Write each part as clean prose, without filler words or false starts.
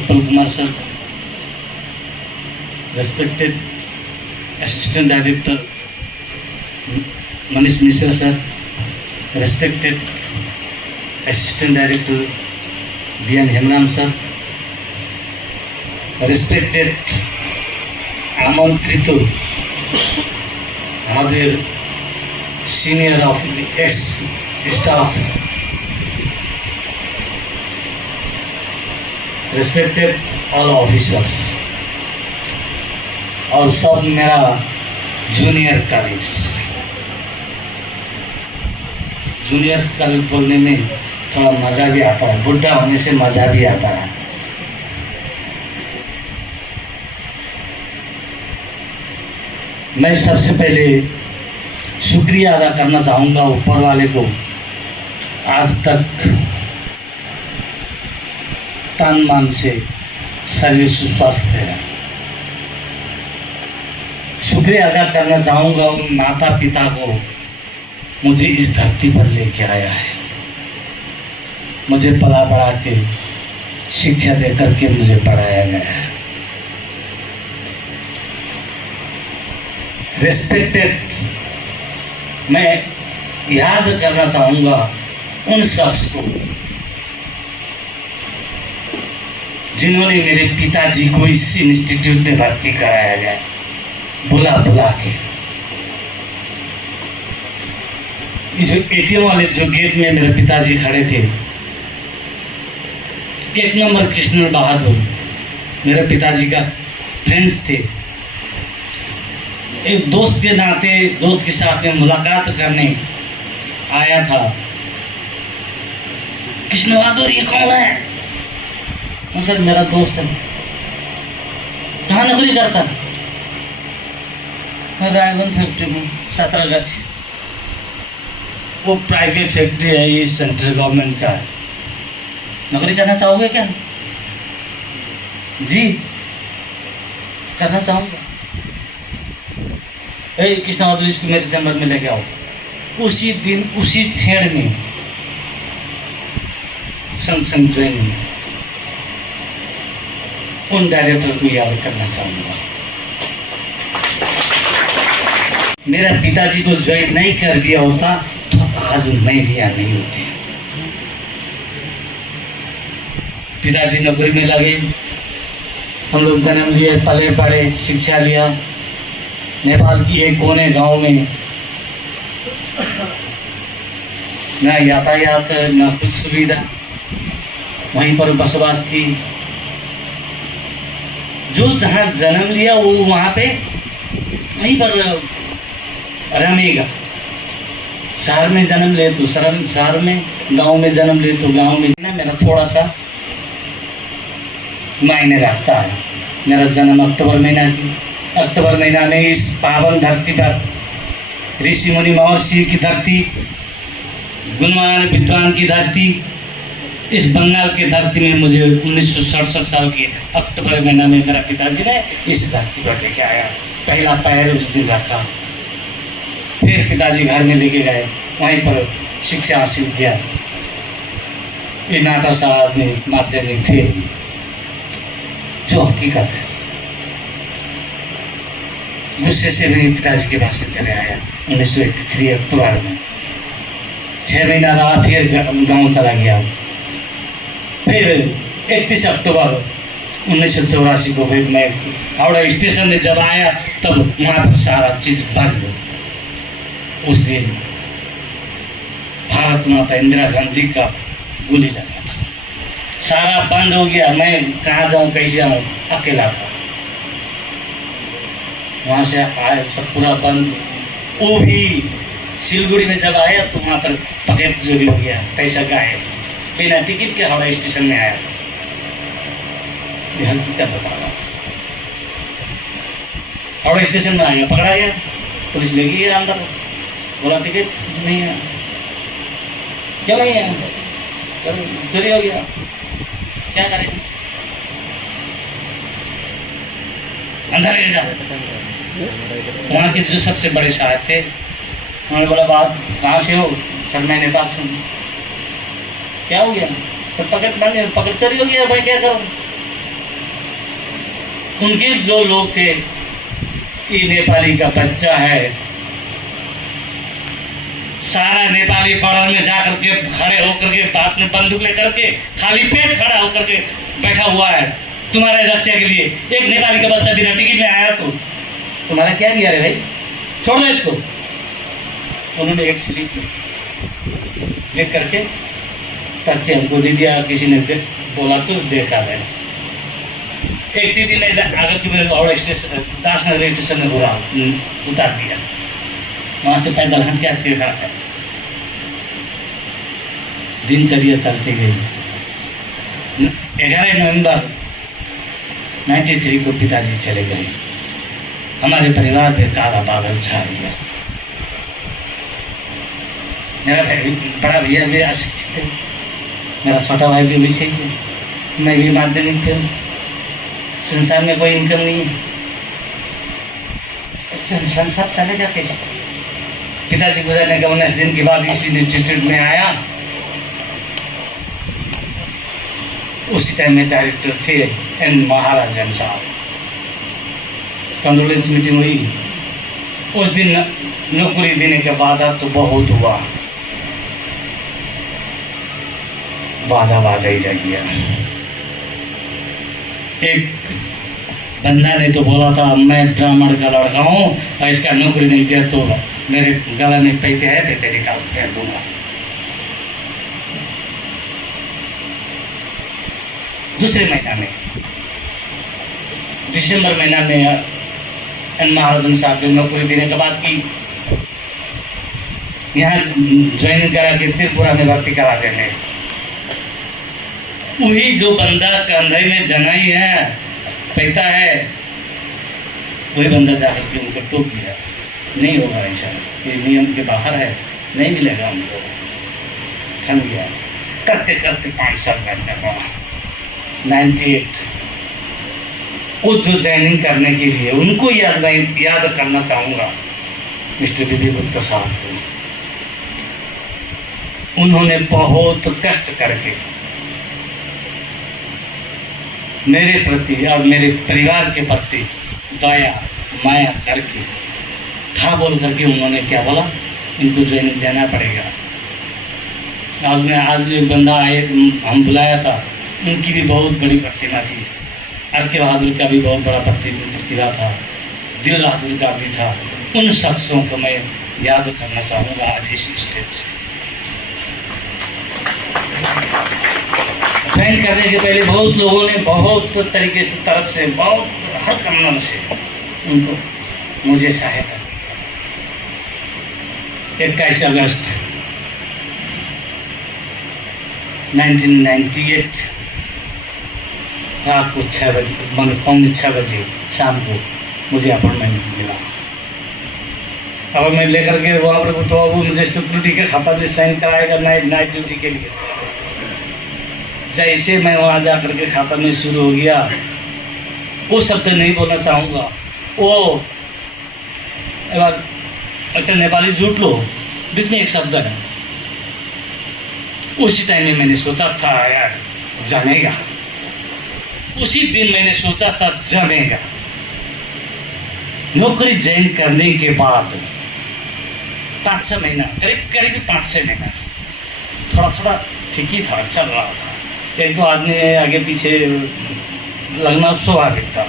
Utpal Kumar sir, respected Assistant Director Manish Mishra sir, respected Assistant Director B.N. Hemram sir, respected আমন্ত্রিত আমাদের senior staff, respected all officers और सब मेरा junior colleagues. Junior colleague बोलने में थोड़ा मज़ा भी आता है, बुढ़ा होने से मज़ा भी आता है। मैं सबसे पहले शुक्रिया अदा करना चाहूँगा ऊपर वाले को, आज तक तन मन से शरीर स्वस्थ है। शुक्रिया अदा करना चाहूँगा उन माता पिता को, मुझे इस धरती पर लेके आया है, मुझे पला बढ़ा के शिक्षा दे करके मुझे पढ़ाया गया है। रेस्पेक्टेड, मैं याद करना चाहूँगा उन शख्स को जिन्होंने मेरे पिताजी को इस इंस्टीट्यूट में भर्ती कराया गया, बुला बुला के। ये जो एटीएम वाले जो गेट में मेरे पिताजी खड़े थे, 1 नंबर कृष्ण बहादुर मेरे पिताजी का फ्रेंड्स थे। एक दोस्त के नाते दोस्त के साथ में मुलाकात करने आया था। कृष्ण बहादुर ये कौन है? सर मेरा दोस्त है। कहाँ नौकरी करता? मैं रायगंज फैक्ट्री में, सातरागाछी। वो प्राइवेट फैक्ट्री है, ये सेंट्रल गवर्नमेंट का है। नौकरी करना चाहोगे क्या? जी करना चाहूँगा। कृष्ण बहादुर इसको मेरे चैम्बर में लेके आओ। उसी दिन उसी छेड़ में संग ज्वाइनिंग, उन डायरेक्टर को याद करना चाहूँगा। मेरा पिताजी को ज्वाइन नहीं कर दिया होता तो आज मैं भी यहाँ नहीं होते। पिताजी नौकरी में लगे, हम लोग जन्म लिए, पले पढ़े, शिक्षा लिया। नेपाल की एक कोने गांव में ना यातायात ना कुछ सुविधा, वहीं पर बसवास थी। जो जहाँ जन्म लिया वो वहाँ पे वहीं पर रमेगा। शहर में जन्म ले तो शहर में, गांव में जन्म ले तो गांव में। ना मेरा थोड़ा सा मायने रखता है। मेरा जन्म अक्टूबर महीना में इस पावन धरती पर ऋषि मुनि महर्षि की धरती, गुणवान विद्वान की धरती, इस बंगाल की धरती में मुझे 1967 साल के अक्टूबर महीना में मेरा पिताजी ने इस धरती पर लेके आया। पहला पैर उस दिन रखा। फिर पिताजी घर में लेके गए, वहीं पर शिक्षा हासिल किया। ये नाटा साहब में माध्यमिक थे, जो हकीकत है। गुस्से से मेरे पिताजी के पास में चले आया 1983 अक्टूबर में। 6 महीना रहा, फिर गांव चला गया। फिर 31 अक्टूबर 1984 को फिर मैं हावड़ा स्टेशन में जब आया, तब वहाँ पर सारा चीज़ बंद। उस दिन भारत माता इंदिरा गांधी का गोली लगा था, सारा बंद हो गया। मैं कहाँ जाऊँ, कैसे आऊँ, अकेला था। वहाँ से आए, सब पूरा बंद। वो भी सिलगुड़ी में जब आया तो वहाँ पर पकेट चोरी हो गया, पैसा गायब। बिना टिकट के हावड़ा स्टेशन में आया था। हकीकत बता रहा हूँ। हावड़ा स्टेशन में आया, पकड़ा गया, पुलिस ले गई अंदर। बोला टिकट नहीं है। क्यों नहीं है? चोरी हो गया, क्या करें? अंदर ले जाओ। वहाँ के जो सबसे बड़े साहब थे, उन्होंने बोला बात कहाँ से हो? सर मैं नेपाल से हूँ। क्या हो गया? सर पकड़ बन गया, पकड़ चोरी हो गया भाई, क्या करूँ? उनके जो लोग थे, ये नेपाली का बच्चा है, सारा नेपाली बॉर्डर में जा करके खड़े होकर के हाथ में बंदूक लेकर के खाली पेट खड़ा होकर के बैठा हुआ है तुम्हारे रक्षा के लिए। एक नेपाली का बच्चा बिना टिकट में आया तो तुम्हारा क्या किया रे भाई, छोड़ दो इसको। उन्होंने एक स्लिप लिख करके पर्चे हमको दे दिया, किसी ने बोला तो देखा मैंने। एक टीटी ने आकर के मेरे हावड़ा स्टेशन, दासनगर स्टेशन में उतार दिया, वहाँ से पैदल हट के फिर खड़ा है। दिनचर्या चलती गई। 11 नवंबर 93 को पिताजी चले गए। हमारे परिवार पे काला बादल छा गया। मेरा बड़ा भैया भी अशिक्षित है, मेरा छोटा भाई भी वैसे ही है, मैं भी माध्यमिक हूँ, संसार में कोई इनकम नहीं है, संसार चलेगा कैसे। पिताजी गुजरने का 19 दिन के बाद इसी इंस्टीट्यूट में आया। उसी टाइम में डायरेक्टर थे एन महाराजन साहब। कंडोलेंस मीटिंग हुई। उस दिन नौकरी देने के वादा तो बहुत हुआ, वादा ही रह गया। एक बंदा ने तो बोला था मैं ब्राह्मण का लड़का हूँ और इसका नौकरी नहीं दिया तो मेरे गला में पैसे है, पैसे निकाल फेंक दूंगा। दूसरे महीना में, दिसंबर महीना में एन महाराजन साहब ने नौकरी देने के बाद की यहाँ ज्वाइन करा के त्रिपुरा में भर्ती करा देने। वही जो बंदा कंधे में जनाई है, पैसा है, वही बंदा जाकर के उनको टोक दिया, नहीं होगा ऐसा, ये नियम के बाहर है, नहीं मिलेगा हमको। खन गया। करते करते 5 साल बैठने को 98 वो जो ज्वाइनिंग करने के लिए उनको याद करना चाहूँगा मिस्टर बीबी गुप्ता साहब को। उन्होंने बहुत कष्ट करके मेरे प्रति और मेरे परिवार के प्रति दया माया करके था बोल करके उन्होंने क्या बोला, इनको ज्वाइनिंग देना पड़ेगा। आज एक बंदा आए, हम बुलाया था, उनकी भी बहुत बड़ी प्रतिभा थी। RK बहादुर का भी बहुत बड़ा प्रतिभा था, दिल बहादुर का भी था। उन शख्सों को मैं याद करना चाहूँगा आज इस स्टेज से। ज्वाइन करने के पहले बहुत लोगों ने बहुत तरीके से तरफ से बहुत हर कमल से उनको मुझे सहायता। 21 अगस्त 1998 रात को 6 बजे, पौने 6 बजे शाम को मुझे अपॉइंटमेंट मिला। अपॉइंटमेंट लेकर के वहाँ पर तो वो मुझे सिक्योरिटी के खाता में साइन कराएगा नाइट ड्यूटी के लिए। जैसे मैं वहाँ जा कर के खाता में शुरू हो गया, वो शब्द नहीं बोलना चाहूँगा, वो एक नेपाली झूठ लो बीच में एक शब्द है। उसी टाइम में मैंने सोचा था यार जमेगा, उसी दिन मैंने सोचा था जमेगा। नौकरी ज्वाइन करने के बाद 5-6 महीना, करीब 5-6 महीना थोड़ा थोड़ा ठीक ही था, चल रहा था। एक तो आदमी आगे पीछे लगना स्वाभाविक था।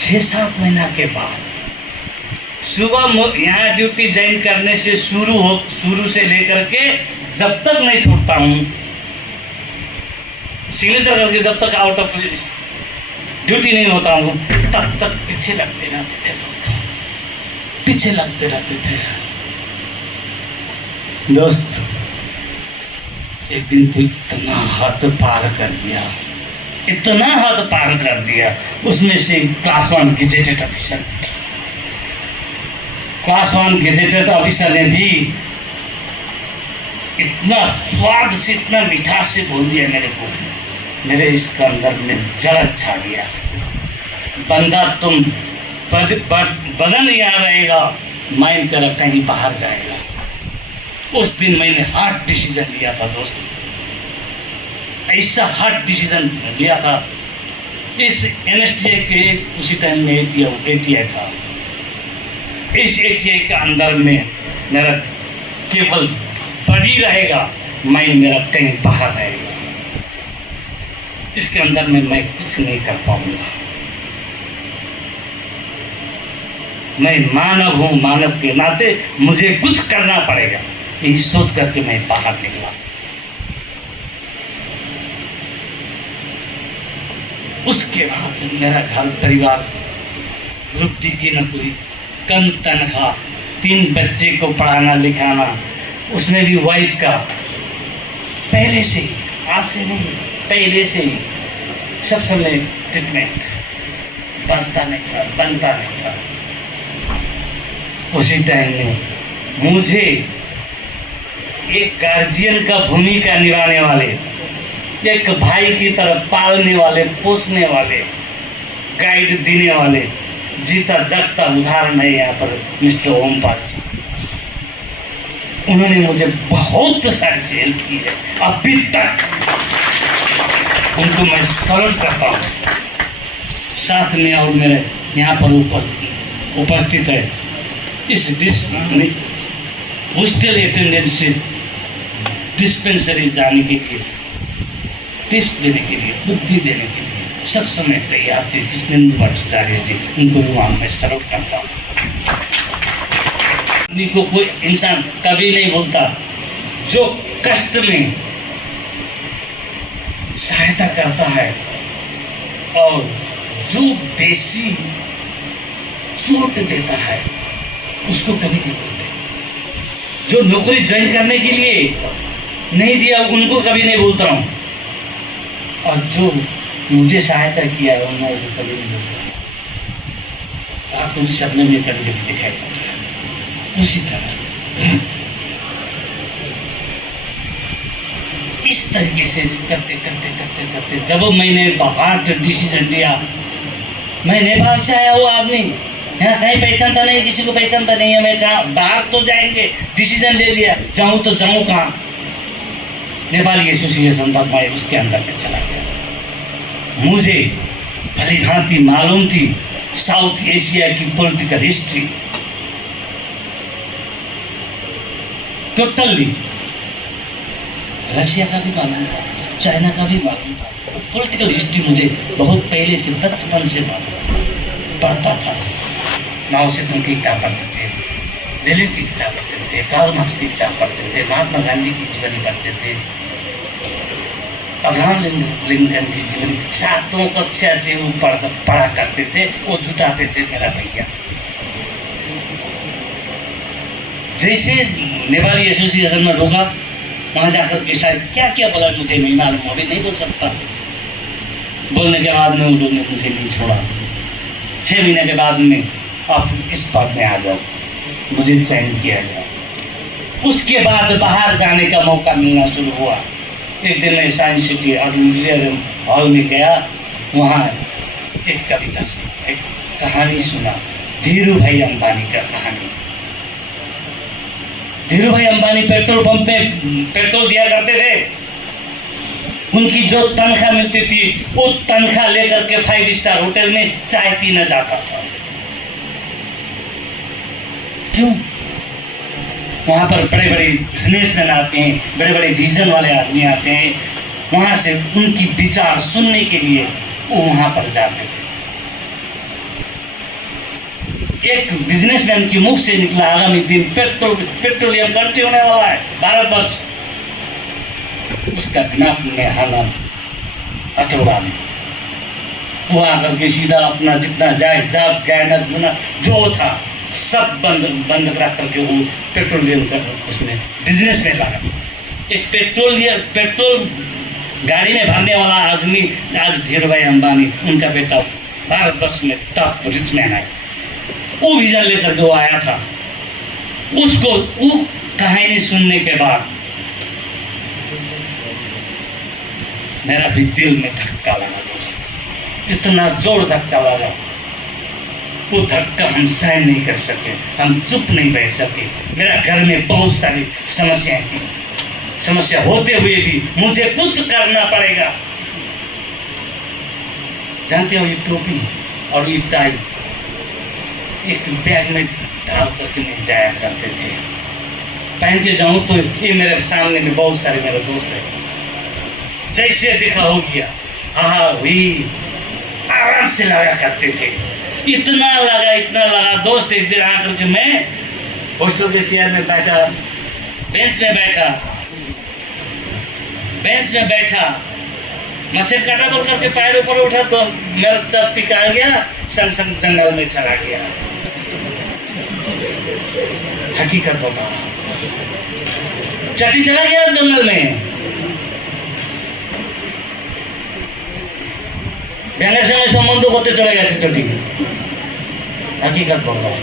6-7 महीना के बाद सुबह यहाँ ड्यूटी ज्वाइन करने से शुरू से लेकर के जब तक नहीं छोड़ता हूँ, सिग्नेचर करके जब तक आउट ऑफ ड्यूटी नहीं होता हूँ, तब तक पीछे लगते रहते थे लोग, पीछे लगते रहते थे। दोस्त एक दिन तो इतना हद पार कर दिया, इतना हद पार कर दिया। उसमें से class 1 gazetted officer, class 1 gazetted officer ने भी इतना स्वाद से, इतना मिठास से बोल दिया मेरे को, मेरे इसके अंदर में जलन छा गया। बंदा तुम बदन यहाँ रहेगा, माइंड तेरा कहीं बाहर जाएगा। उस दिन मैंने हार्ड डिसीजन लिया था दोस्त, ऐसा हार्ड डिसीजन लिया था इस एनएसटीआई के उसी टाइम में एटीआई था। इस एटीआई के अंदर में मेरा केवल बॉडी रहेगा, माइंड मेरा कहीं बाहर रहेगा। इसके अंदर में मैं कुछ नहीं कर पाऊंगा। मैं मानव हूं, मानव के नाते मुझे कुछ करना पड़ेगा, यही सोच करके मैं बाहर निकला। उसके बाद मेरा घर परिवार रोटी की नौकरी, कम तनख्वाह, 3 बच्चे को पढ़ाना लिखाना, उसमें भी वाइफ का पहले से ही, आज से नहीं, पहले से ही सब समय ट्रीटमेंट बनता नहीं था। उसी टाइम में मुझे एक गार्जियन का भूमिका निभाने वाले, एक भाई की तरह पालने वाले, पोसने वाले, गाइड देने वाले जीता जागता उदाहरण है यहाँ पर मिस्टर ओमपाल जी। उन्होंने मुझे बहुत सारी से हेल्प की है, अभी तक उनको मैं सल्यूट करता हूँ। साथ में और मेरे यहाँ पर उपस्थित है इस हॉस्टल अटेंडेंस डिस्पेंसरी जाने के लिए, टिप्स देने के लिए, बुद्धि देने के लिए सब समय तैयार थे कृष्णेंद्र भट्टाचार्य जी। उनको भी वहाँ मैं सल्यूट करता हूँ। को कोई इंसान कभी नहीं बोलता जो कष्ट में सहायता करता है और जो बेसी चोट देता है उसको कभी नहीं बोलते। जो नौकरी ज्वाइन करने के लिए नहीं दिया उनको कभी नहीं बोलता हूँ, और जो मुझे सहायता किया है उन्हें कभी नहीं बोलता। आपको भी सपने में कभी दिखाई पड़ता है। उसी तरह इस तरीके से करते जब मैंने बाहर डिसीजन लिया, मैं नेपाल से आया हुआ आदमी, यहाँ कहीं पहचानता नहीं, किसी को पहचानता नहीं है। मैं कहा बाहर तो जाएंगे, डिसीजन ले लिया, जाऊँ तो जाऊँ कहाँ। नेपाली एसोसिएशन तक मैं उसके अंदर में चला गया। मुझे भली भांति मालूम थी साउथ एशिया की पॉलिटिकल हिस्ट्री टोटली। रशिया का भी मालूम था, चाइना का भी मालूम था। पॉलिटिकल हिस्ट्री मुझे बहुत पहले से, बचपन से मालूम, पढ़ता था। माओ सेतुंग की किताब पढ़ते थे, लेनिन की किताब पढ़ते थे, कार्ल मार्क्स की किताब पढ़ते थे, महात्मा गांधी की जीवनी पढ़ते थे, अब्राहम लिंकन की जीवनी 7वीं कक्षा से वो पढ़ा करते थे। वो जुटाते थे मेरा भैया। जैसे नेपाली एसोसिएशन में ढूंढा, वहाँ जाकर के शायद क्या क्या बोला मुझे नहीं मालूम, अभी नहीं बोल सकता। बोलने के बाद में उन्होंने मुझे नहीं छोड़ा। 6 महीने के बाद में आप इस बात में आ जाओ, मुझे चयन किया गया। उसके बाद बाहर जाने का मौका मिलना शुरू हुआ। एक दिन मैं साइंस सिटी ऑडिटोरियम हॉल में गया, वहाँ एक कविता सुना, एक कहानी सुना, धीरू भाई अंबानी का कहानी। धीरू भाई अंबानी पेट्रोल पंप में पेट्रोल दिया करते थे। उनकी जो तनख्वाह मिलती थी वो तनख्वाह लेकर के 5 स्टार होटल में चाय पीने जाता था। क्यों? वहाँ पर बड़े बड़े बिजनेसमैन आते हैं, बड़े बड़े विजन वाले आदमी आते हैं, वहाँ से उनकी विचार सुनने के लिए वो वहाँ पर जाते थे। एक बिजनेसमैन की मुख से निकला, आगामी दिन पेट्रोलियम कंट्री होने वाला है भारतवर्ष। उसका दिमाग में हालात अथवा में वो आकर के सीधा अपना जितना जाए जाप गायना गुना जो था सब बंद रख करके वो पेट्रोलियम का उसमें बिजनेस में लगा। एक पेट्रोल गाड़ी में भरने वाला आदमी आज धीरू भाई अंबानी, उनका बेटा भारतवर्ष में टॉप रिचमैन है। वो विजन लेकर के वो आया था। उसको वो कहानी सुनने के बाद मेरा भी दिल में धक्का लगा दोस्त, इतना जोर धक्का लगा। वो धक्का हम सहन नहीं कर सके, हम चुप नहीं बैठ सके। मेरा घर में बहुत सारी समस्याएं थी। समस्या होते हुए भी मुझे कुछ करना पड़ेगा। जानते हो, ये टोपी और ये टाई एक बैग में डाल करके नहीं जाया करते थे। पहन के जाऊं तो ये मेरे सामने में बहुत सारे मेरे दोस्त हैं, जैसे देखा हो गया हाँ हुई, आराम से लगा करते थे। इतना लगा दोस्त। एक दिन आकर के मैं हॉस्टल के चेयर में बैठा, बेंच में बैठा, मच्छर काटा बोल करके पैर ऊपर उठा तो मेरा सब टिका गया, संग जंगल में चला गया। हकीकत बता, चटी चला गया जंगल में। ব্যাঙের সঙ্গে সম্বন্ধ করতে চলে গেছে চটি। हकीकत बोल रहा हूँ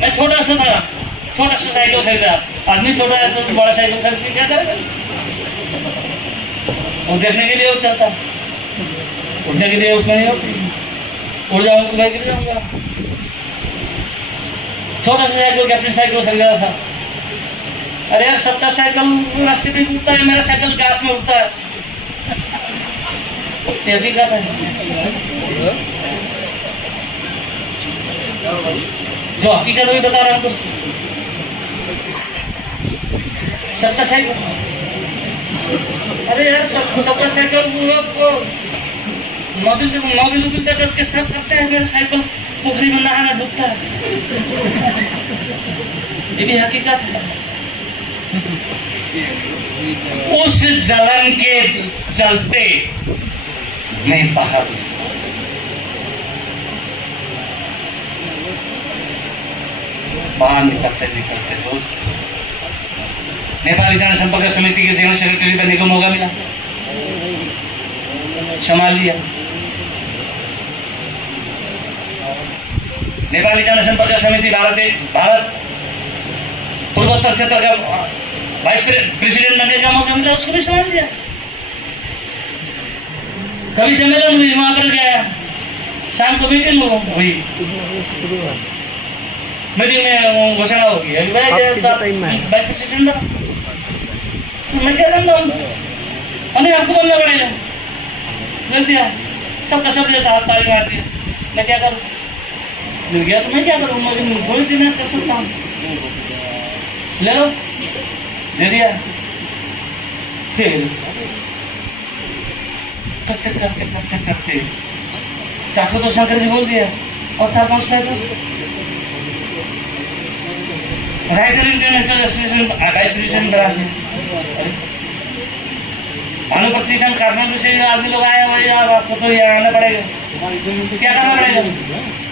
मैं। छोटा सा साइकिल खरीदा। आदमी छोटा है तो बड़ा साइकिल खरीद के क्या करेगा? वो देखने के लिए वो चलता, उठने के लिए उसमें नहीं होती। उड़ जाऊंगा तो मैं गिर जाऊंगा। छोटा सा साइकिल के अपनी साइकिल खरीदा था। अरे यार, सबका साइकिल रास्ते पे उड़ता है, मेरा साइकिल घास में उड़ता है। ये भी कहता है जो हकीकत वही बता रहा हूँ कुछ। सबका साइकिल, अरे यार सबका साइकिल मोबिल करके सब करते हैं। मेरा साइकिल पोखरी में नहाना डूबता है। ये भी हकीकत है। उस जलन के चलते मैं बाहर निकलते दोस्त नेपाली जनसंपर्क समिति के जनरल सेक्रेटरी बनने को मौका मिला, संभाल लिया। नेपाली जनसंपर्क समिति भारत पूर्वोत्तर क्षेत्र का वाइस प्रेसिडेंट बनने का मौका मिला, उसको भी संभाल लिया। कभी सम्मेलन हुई, वहां पर गया, शाम को मीटिंग हुई, मीटिंग में घोषणा होगी वाइस प्रेसिडेंट बना। तो मैं क्या जानता हूँ, हमें आपको बनना पड़ेगा। मिल दिया, सबका सब देता, हाथ ताली मार दिया। मैं क्या करूँ? मिल गया तो मैं क्या करूँ? मैं थोड़ी दिन कर सकता हूँ। ले लो, दे दिया। फिर करते चाचा तो शंकर जी बोल दिया और 4-5 writer international association vice president बना दिया। भानु प्रतिष्ठान काठमांडू से आदमी लोग आए, भाई आपको तो यहाँ आना पड़ेगा। क्या करना पड़ेगा?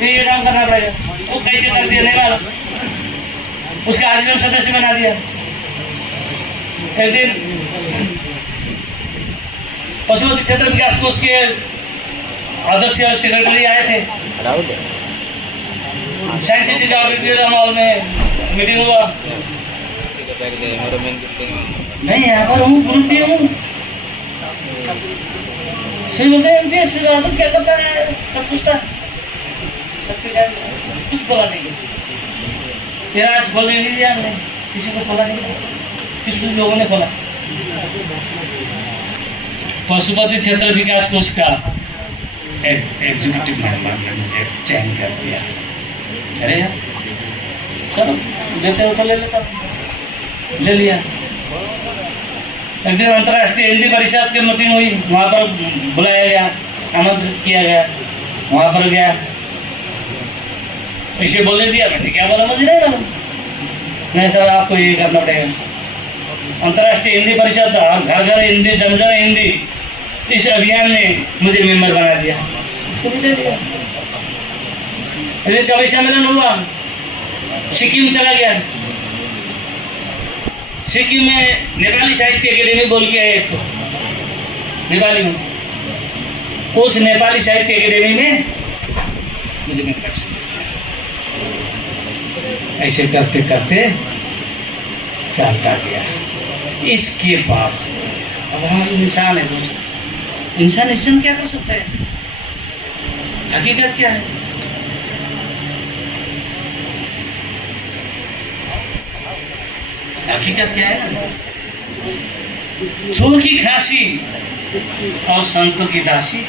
ये काम करना पड़ेगा। वो कैसे कर दिया नहीं मालूम, उसका आजीवन सदस्य बना दिया। एक दिन पशुपति क्षेत्र विकास कोष के अध्यक्ष और सेक्रेटरी आए थे। साइंस सिटी का ऑडिटोरियम हॉल में मीटिंग हुआ। नहीं, यहाँ पर हूँ, ग्रुप हूँ। फिर बोलते हैं क्या करता है, सब पूछता कुछ बोला नहीं। फिर आज खोलने नहीं दिया हमने, किसी को खोला नहीं, किस लोगों ने खोला। पशुपति क्षेत्र विकास कोष का एग्जीक्यूटिव मेंबर ने मुझे चयन कर दिया। अरे यार चलो देते हो तो ले लेता, ले लिया। एक दिन अंतर्राष्ट्रीय हिंदी परिषद की मीटिंग हुई, वहाँ पर बुलाया गया, आमंत्रित किया गया, वहाँ पर गया। इसे बोलने दिया, मैंने क्या बोला मुझे नहीं मालूम। नहीं सर, आपको ये करना पड़ेगा। अंतर्राष्ट्रीय हिंदी परिषद और घर घर हिंदी, जन जन हिंदी, इस अभियान ने मुझे मेंबर बना दिया, इसको भी दे दिया। कभी सम्मेलन हुआ, सिक्किम चला गया। सिक्किम में नेपाली साहित्य अकेडमी बोल के है, नेपाली में। उस नेपाली साहित्य अकेडमी में मुझे मेंबर। ऐसे करते करते चलता गया। इसके बाद अब हम इंसान है दोस्त, इंसान क्या कर सकता है? हकीकत क्या है? हकीकत क्या है? चोर की खांसी और संतों की दासी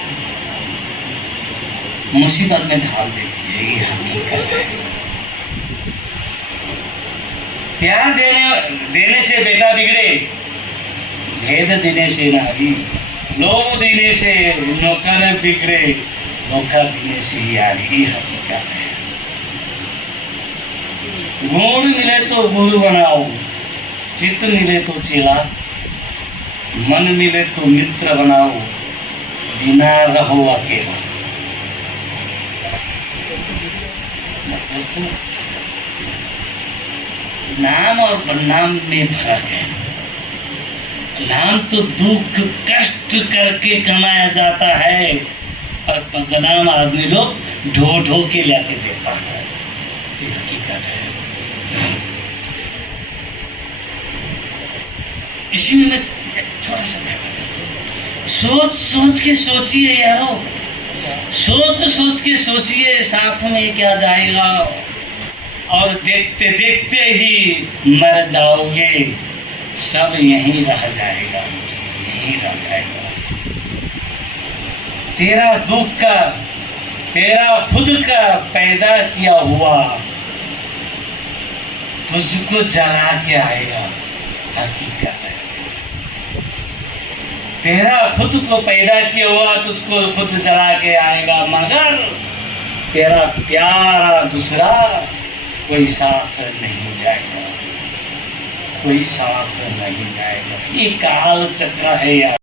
मुसीबत में ढाल देती है। ये हकीकत है। प्यार देने से बेटा बिगड़े, भेद देने से नारी, लोभ देने से नौकर बिगड़े, धोखा देने से यारी। ये हकीकत है। गुण मिले तो गुरु बनाओ, चित्त मिले तो चेला, मन मिले तो मित्र बनाओ, बिना रहो अकेला। दोस्तों, नाम और बदनाम में फर्क है। नाम तो दुख कष्ट करके कमाया जाता है, और बदनाम आदमी लोग ढो ढो के लाके देता है। ये हकीकत है। इसी में थोड़ा सा सोच सोच के सोचिए यारो, सोच सोच के सोचिए साथ में क्या जाएगा, और देखते देखते ही मर जाओगे। सब यहीं रह जाएगा, यहीं रह जाएगा। तेरा दुख का, तेरा खुद का पैदा किया हुआ तुझको जला के आएगा। हकीकत है। तेरा खुद को पैदा किया हुआ तुझको खुद जला के आएगा, मगर तेरा प्यारा दूसरा कोई साथ नहीं जाएगा, कोई साथ नहीं जाएगा। ये काल चक्र है यार।